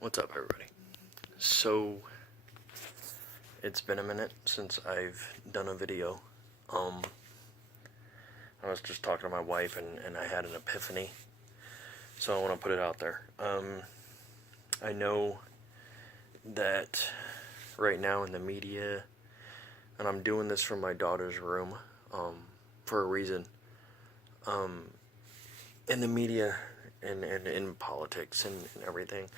What's up, everybody? So, it's been a minute since I've done a video. I was just talking to my wife and I had an epiphany. So I want to put it out there. I know that right now in the media, and I'm doing this from my daughter's room, for a reason. In the media and in politics and everything,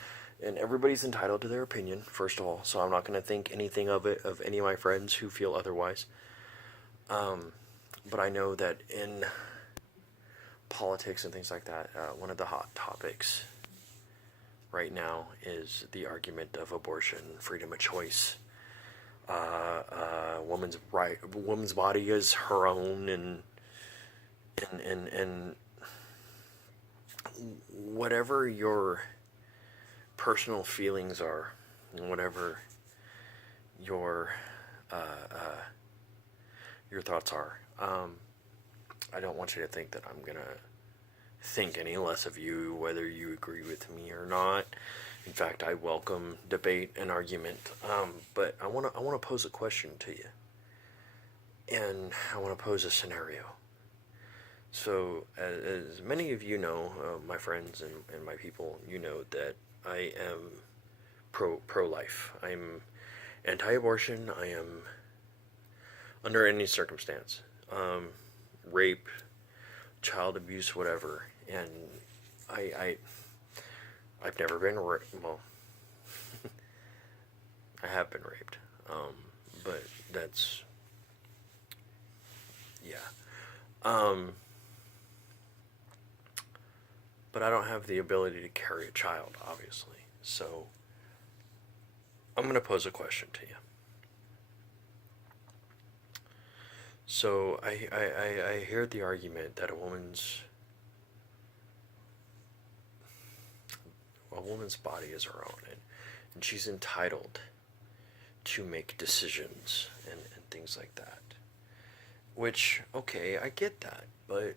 and everybody's entitled to their opinion, first of all, so I'm not going to think anything of it of any of my friends who feel otherwise. But I know that in politics and things like that, one of the hot topics right now is the argument of abortion, freedom of choice. Woman's body is her own, and whatever your personal feelings are, and whatever your thoughts are. I don't want you to think that I'm gonna think any less of you, whether you agree with me or not. In fact, I welcome debate and argument. But I wanna pose a question to you, and I wanna pose a scenario. So, as many of you know, my friends and my people, you know that I am pro-life. I'm anti-abortion. I am under any circumstance, rape, child abuse, whatever. And I've never been raped. Well, I have been raped, but that's, yeah. But I don't have the ability to carry a child, obviously. So I'm going to pose a question to you. So I hear the argument that a woman's body is her own, and she's entitled to make decisions and things like that. Which, okay, I get that, but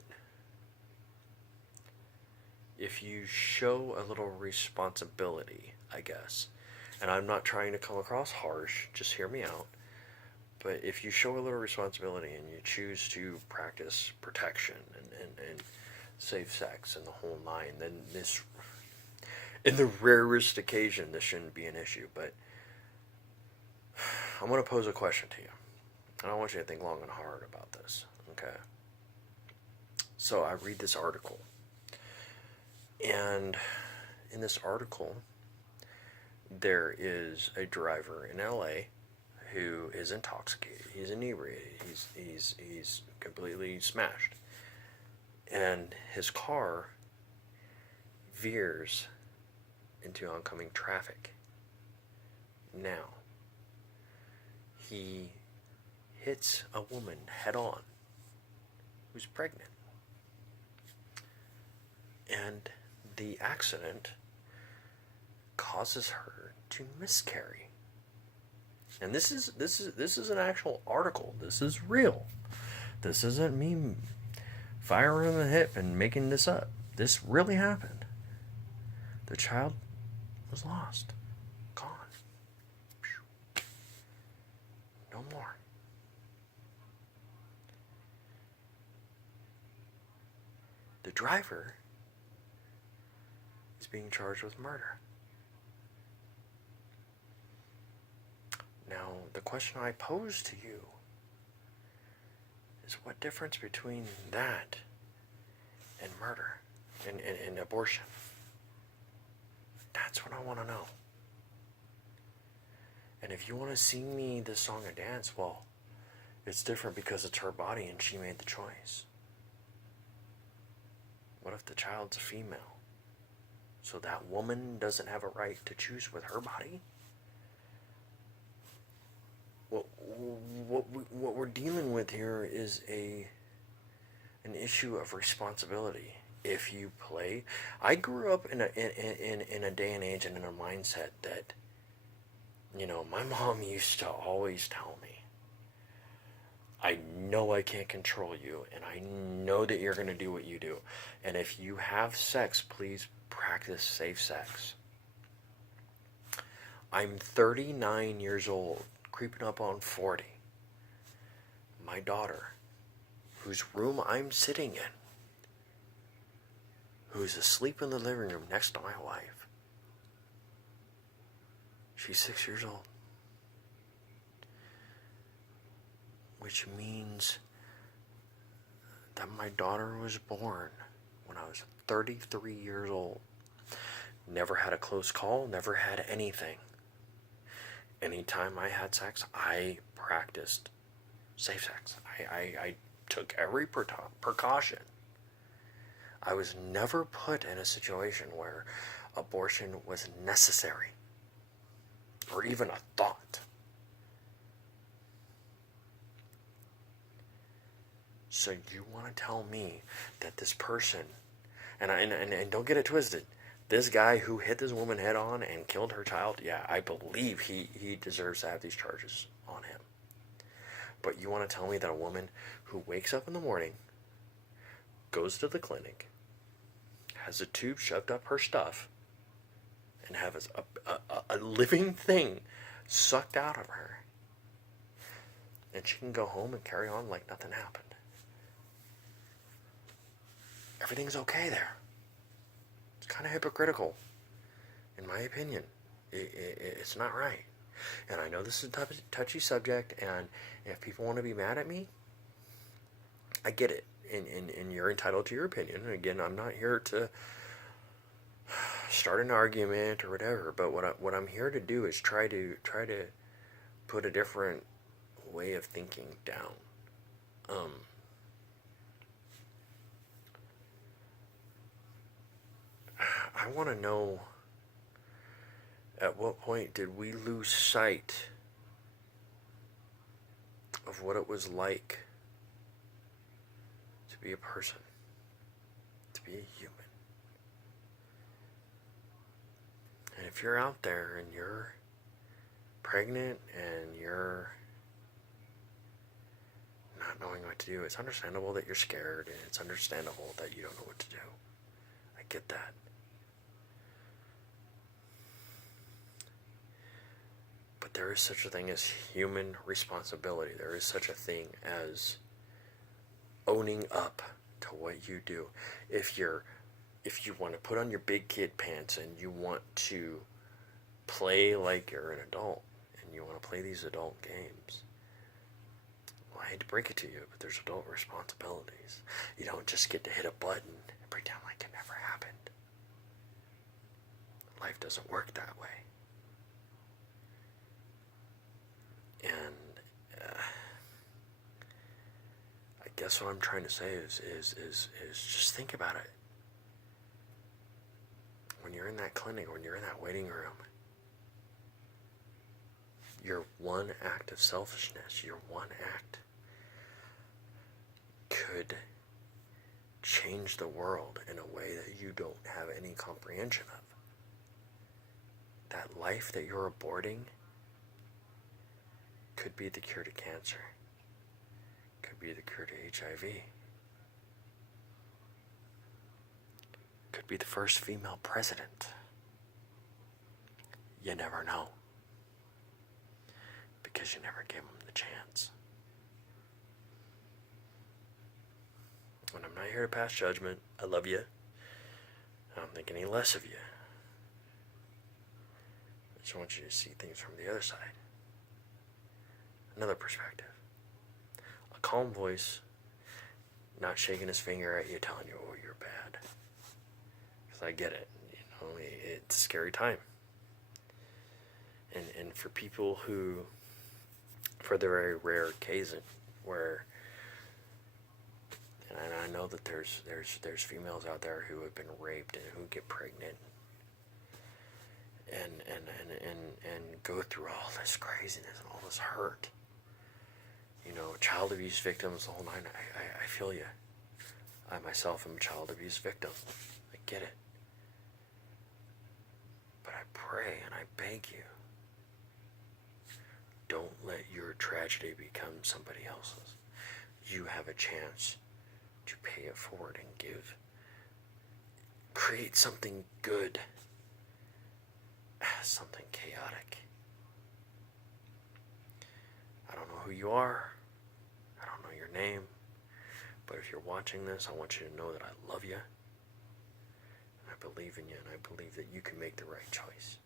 if you show a little responsibility, I guess, and I'm not trying to come across harsh, just hear me out, but if you show a little responsibility and you choose to practice protection and safe sex and the whole nine, then this, in the rarest occasion, this shouldn't be an issue. But I'm going to pose a question to you. I don't want you to think long and hard about this, okay? So I read this article. And in this article, there is a driver in LA who is intoxicated. He's inebriated. He's completely smashed. And his car veers into oncoming traffic. Now, he hits a woman head on who's pregnant. And the accident causes her to miscarry. And this is an actual article. This is real. This isn't me firing the hip and making this up. This really happened. The child was lost. Gone. No more. The driver is being charged with murder. Now, the question I pose to you is, what difference between that and murder and abortion? That's what I want to know. And if you want to sing me this song and dance, well, it's different because it's her body and she made the choice. What if the child's a female? So that woman doesn't have a right to choose with her body? What we're dealing with here is an issue of responsibility. If you play, I grew up in a day and age and in a mindset that, you know, my mom used to always tell me, I know I can't control you, and I know that you're going to do what you do, and if you have sex, please practice safe sex. I'm 39 years old, creeping up on 40. My daughter, whose room I'm sitting in, who's asleep in the living room next to my wife, she's 6 years old. Which means that my daughter was born when I was 33 years old. Never had a close call, never had anything. Anytime I had sex, I practiced safe sex. I took every precaution. I was never put in a situation where abortion was necessary or even a thought. So you want to tell me that this person, and don't get it twisted, this guy who hit this woman head on and killed her child, yeah, I believe he deserves to have these charges on him. But you want to tell me that a woman who wakes up in the morning, goes to the clinic, has a tube shoved up her stuff, and has a living thing sucked out of her, and she can go home and carry on like nothing happened? Everything's okay there. It's kind of hypocritical, in my opinion. It's not right. And I know this is a touchy subject, and if people want to be mad at me, I get it. And you're entitled to your opinion. And again, I'm not here to start an argument or whatever, but what I'm here to do is try to put a different way of thinking down. I want to know, at what point did we lose sight of what it was like to be a person, to be a human? And if you're out there and you're pregnant and you're not knowing what to do, it's understandable that you're scared, and it's understandable that you don't know what to do. I get that. But there is such a thing as human responsibility. There is such a thing as owning up to what you do. If you want to put on your big kid pants and you want to play like you're an adult and you want to play these adult games, well, I hate to break it to you, but there's adult responsibilities. You don't just get to hit a button and pretend like it never happened. Life doesn't work that way. And I guess what I'm trying to say is just think about it. When you're in that clinic, when you're in that waiting room, your one act of selfishness, your one act could change the world in a way that you don't have any comprehension of. That life that you're aborting could be the cure to cancer, could be the cure to HIV, could be the first female president. You never know, because you never gave them the chance. And I'm not here to pass judgment. I love you. I don't think any less of you. I just want you to see things from the other side. Another perspective. A calm voice, not shaking his finger at you, telling you, oh, you're bad. Because I get it. It's a scary time. And for people who, for the very rare occasion where, and I know that there's females out there who have been raped and who get pregnant and go through all this craziness and all this hurt. Child abuse victims, the whole nine. I feel you. I myself am a child abuse victim. I get it. But I pray and I beg you, don't let your tragedy become somebody else's. You have a chance to pay it forward and create something good something chaotic. I don't know who you are. I don't know your name. But if you're watching this, I want you to know that I love you. And I believe in you, and I believe that you can make the right choice.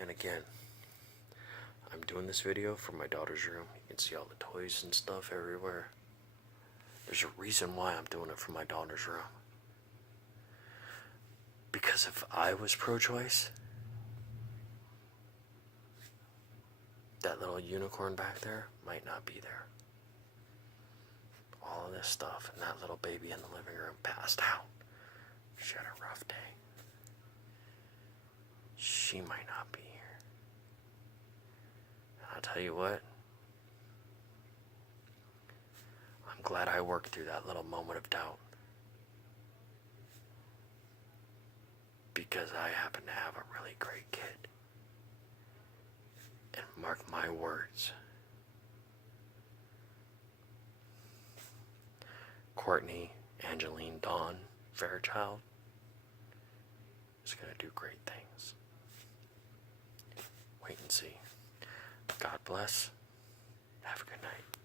And again, I'm doing this video from my daughter's room. You can see all the toys and stuff everywhere. There's a reason why I'm doing it from my daughter's room. Because if I was pro-choice, that little unicorn back there might not be there. All of this stuff, and that little baby in the living room passed out. She had a rough day. She might not be here. And I'll tell you what, I'm glad I worked through that little moment of doubt. Because I happen to have a really great kid. And mark my words, Courtney Angeline Dawn Fairchild is going to do great things. Wait and see. God bless. Have a good night.